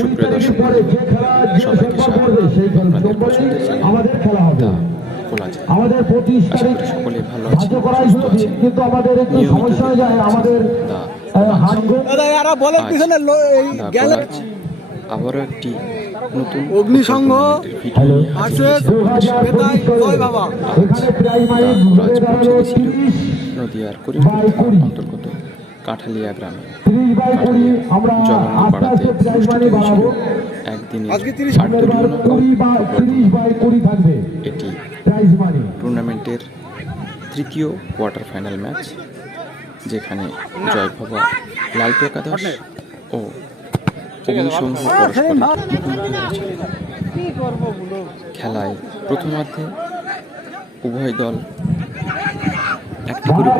সুপ্রিয় দর্শক সবাইকে স্বাগত। আপনাদের পছন্দের চ্যানেল আমাদের খেলা হবে। দা আমাদের আশা করি সকলে ভালো সুস্থ কিন্তু আমাদের একটু নিয়মিত দাদা আবারও নতুন অগ্নিসংঘ নদিয়ার। অন্তর্গত কাঠালিয়া গ্রামে। আমরা আস্তে জগন্নাপাড়াতে আস্তে প্রাইজ অনুষ্ঠিত মানি হয়েছিল বাড়াবো। একদিনের আজকে 30 আটদলীয় এবার নকআউট কুড়ি বা ফুটবল তিরিশ বাই কুড়ি থাকবে। এটি প্রাইজ মানি টুর্নামেন্টের তৃতীয় কোয়ার্টার ফাইনাল ম্যাচ যেখানে জয় বাবা লাল প্রকাশ ও অগ্নিসংঘ পরস্পরের মুখোমুখি হয়েছিল। খেলায় প্রথমার্ধে উভয় দল একটি করে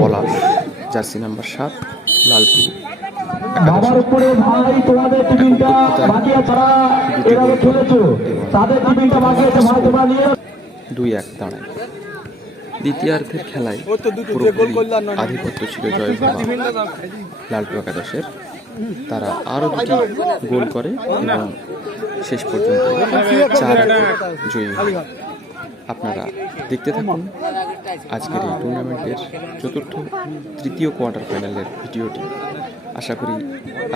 পলাশ জার্সি নাম্বার সাত। লালপুর বাবার উপরে ভাই তোমাদের টিফিনটা বাকি তারা এভাবে খেলেছো। তাদের টিফিনটা বাকি আছে ভাই তোমরা নিয়ে দুই এক দাঁড়ায়। দ্বিতীয়ার্ধের খেলায় পুরোপুরি। আধিপত্য ছিল জয় বাবা লাল একাদশের তারা আরও দুটি গোল করে এবং শেষ পর্যন্ত চার জয়ী হয়। আপনারা দেখতে থাকুন। আজকের এই টুর্নামেন্টের চতুর্থ তৃতীয় কোয়ার্টার ফাইনালের ভিডিওটি। আশা করি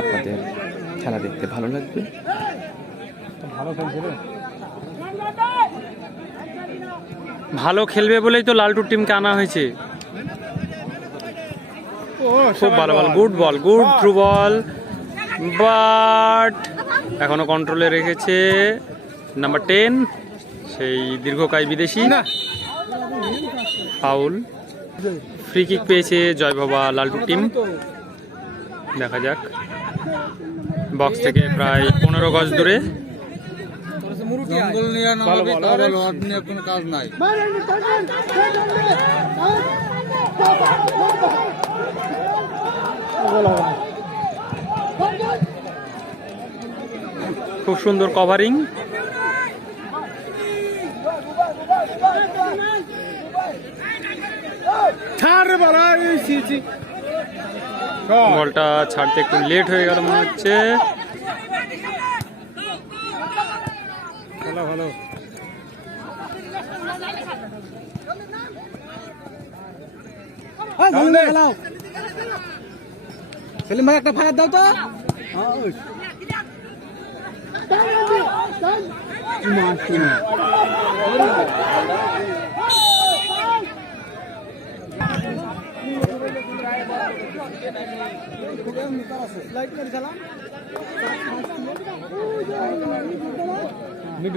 আপনাদের খেলা দেখতে ভালো লাগবে। ভালো খেলবে বলেই তো লালটুর টিমকে আনা হয়েছে। খুব ভালো ball. Good ball good through ball but এখনও কন্ট্রোলে রেখেছে নাম্বার টেন সেই দীর্ঘকায় বিদেশি। ফাউল। ফ্রি কিক পেয়েছে জয় বাবা লালটুর টিম দেখা যাক। বক্স থেকে প্রায় পনেরো গজ দূরে। খুব সুন্দর কভারিং বলটা ছাড়তে একটু লেট হয়ে গেল মনে হচ্ছে। ভালো। ভালো সেলিম ভাই একটা ফায়ার দাও তো।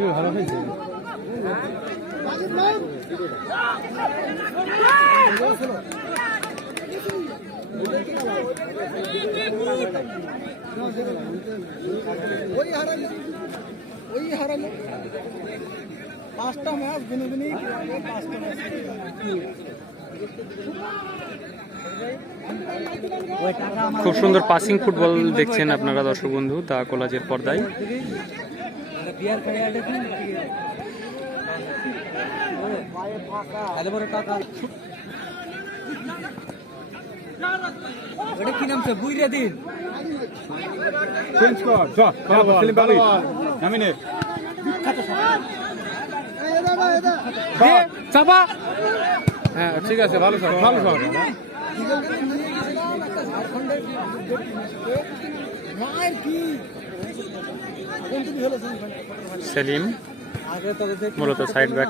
ভালো হয়েছে ওই হারালো ওই হারালো পাঁচটা ম্যাচ দিনে দিনে পাঁচটা ম্যাচ। খুব সুন্দর পাসিং ফুটবল দেখছেন আপনারা দর্শক বন্ধু দা কলাজের পর্দায়। ওটা কি নাম বুইরে দিন। চাপা। হ্যাঁ ঠিক আছে, ভালো স্যার ভালো স্যার সেলিম, মূলত সাইড ব্যাক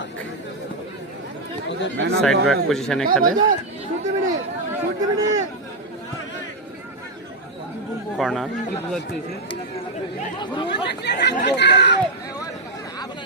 সাইড ব্যাক পজিশনে খেলে। কর্নার।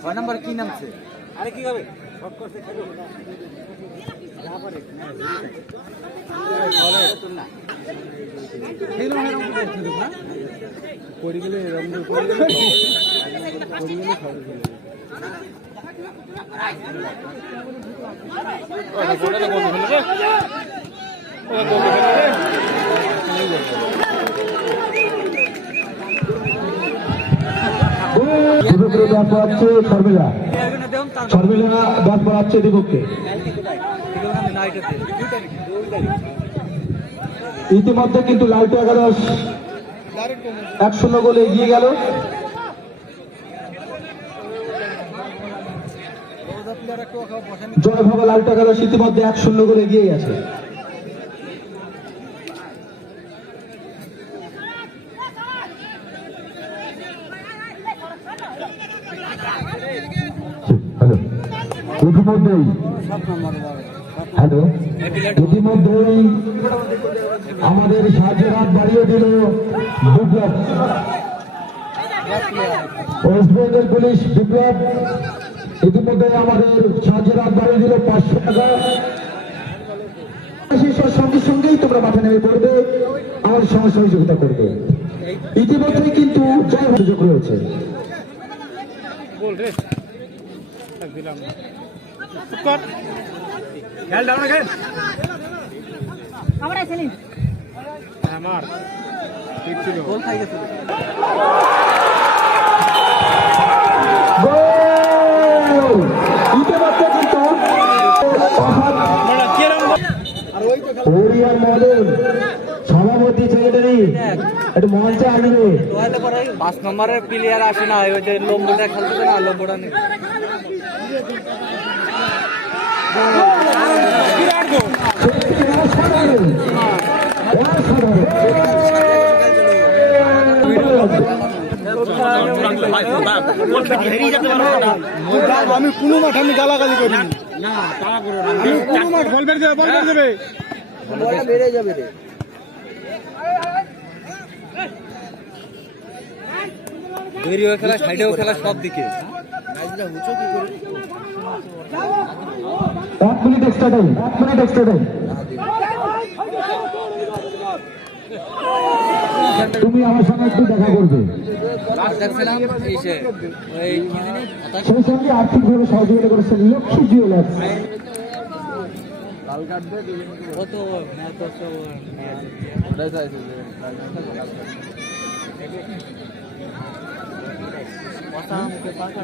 ছয় নাম্বার কি নামছে আরে কি হবে? করে। গেলে করে গেলে পড়ে গেলে খবর চলে যাবে। দুটো করে ব্যাট শর্মিলা। শর্মিলা ব্যাট দীপককে। ইতিমধ্যে কিন্তু লালটু একাদশ এক শূন্য গোলে এগিয়ে গেল। জয় ভাবা লালটু একাদশ ইতিমধ্যে এক শূন্য গোলে এগিয়ে গেছে ইতিমধ্যেই হ্যালো ইতিমধ্যেই আমাদের সাহায্যের হাত বাড়িয়ে দিল Biplab. West Bengal police Biplab ইতিমধ্যে আমাদের সাহায্যের হাত বাড়িয়ে দিল পাঁচশো টাকা। সঙ্গে সঙ্গেই তোমরা মাঠে নেমে পড়বে আমাদের সঙ্গে সহযোগিতা করবে। ইতিমধ্যেই কিন্তু জয় সুযোগ রয়েছে। কর। খেল দাও না খেল আমরা সেলিম আমার ঠিক ছিল গোল খাই গেছে সভাপতি সেক্রেটারি একটু মঞ্চে আসবে পাঁচ নম্বরের প্লেয়ার আসে না ওই যে লম্বুটা খেলতেছে না লম্বুটা নেই! আমি কোনো মাঠ আমি গালাগালি করি আমি কোনো মাঠ বল বের দেবে বল বেড়ে যাবে খেলা, সাইডেও খেলা, সব দিকে। এক মিনিট এক্সট্রা টাইম এক মিনিট এক্সট্রা টাইম তুমি আমার সঙ্গে একটু দেখা করবে। সেই সঙ্গে আর্থিকভাবে সহযোগিতা করেছেন লক্ষ্মী জুয়েলার্স ও তো ম্যাচ হচ্ছে ও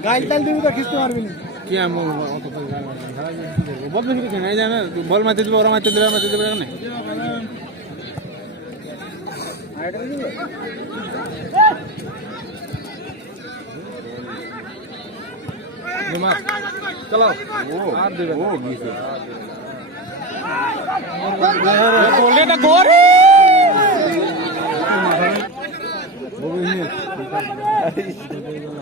গাইল টাইল দিবি তো খিস্তে পারবি না। কি আমি অত তো গাল মারবো না। বল বেশি কিছু নাই জানে? বল মারতে দিবে ওরা মারতে দিবে মারতে দিবে না চলো আর দেবে ও গিয়েছে। গোলটা গোল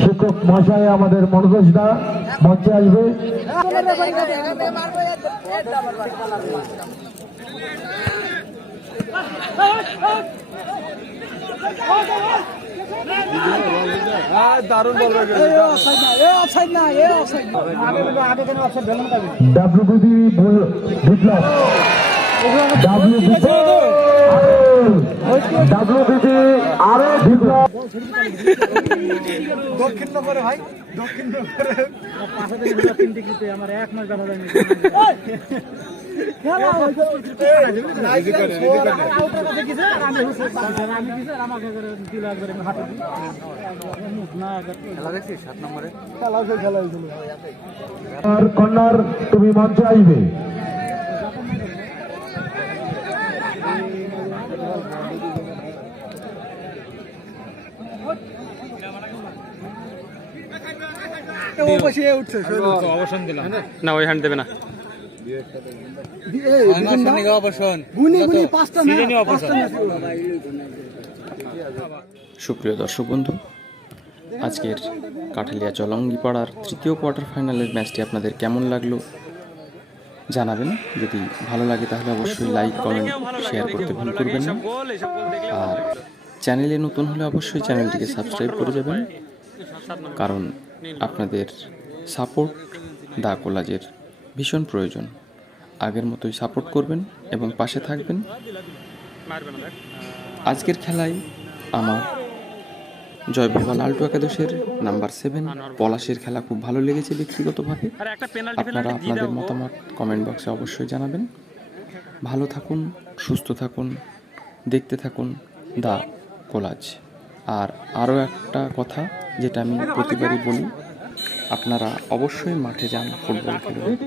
শিক্ষক মহাশয় আমাদের মনোজ দা মঞ্চে আসবে। দারুণ বল ডাব্লিউবিবি বিপ্লব। ডাব্লিউবিবি আরও দক্ষিণ করে ভাই দক্ষিণ করে খেলা দেখছিস সাত নম্বরে আর কন্যার তুমি মঞ্চে আসবে না ওই হ্যান্ড দেবে না। সুপ্রিয় দর্শক বন্ধু আজকের কাঠালিয়া জলঙ্গিপাড়ার তৃতীয় কোয়ার্টার ফাইনালের ম্যাচটি আপনাদের কেমন লাগল জানাবেন। যদি ভালো লাগে তাহলে অবশ্যই লাইক কমেন্ট শেয়ার করতে ভুল করবেন না। আর চ্যানেলে নতুন হলে অবশ্যই চ্যানেলটিকে সাবস্ক্রাইব করে যাবেন। কারণ আপনাদের সাপোর্ট দা কোলাজের ভীষণ প্রয়োজন। আগের মতোই সাপোর্ট করবেন এবং পাশে থাকবেন। আজকের খেলায় আমার জয়প্রভা লালটু একাদশের নাম্বার সেভেন পলাশের খেলা খুব ভালো লেগেছে ব্যক্তিগতভাবে। আপনারা আপনাদের মতামত কমেন্ট বক্সে অবশ্যই জানাবেন। ভালো থাকুন, সুস্থ থাকুন, দেখতে থাকুন দা কোলাজ। আর আরও একটা কথা যেটা আমি প্রতিবারই বলি আপনারা অবশ্যই মাঠে যান ফুটবল খেলুন।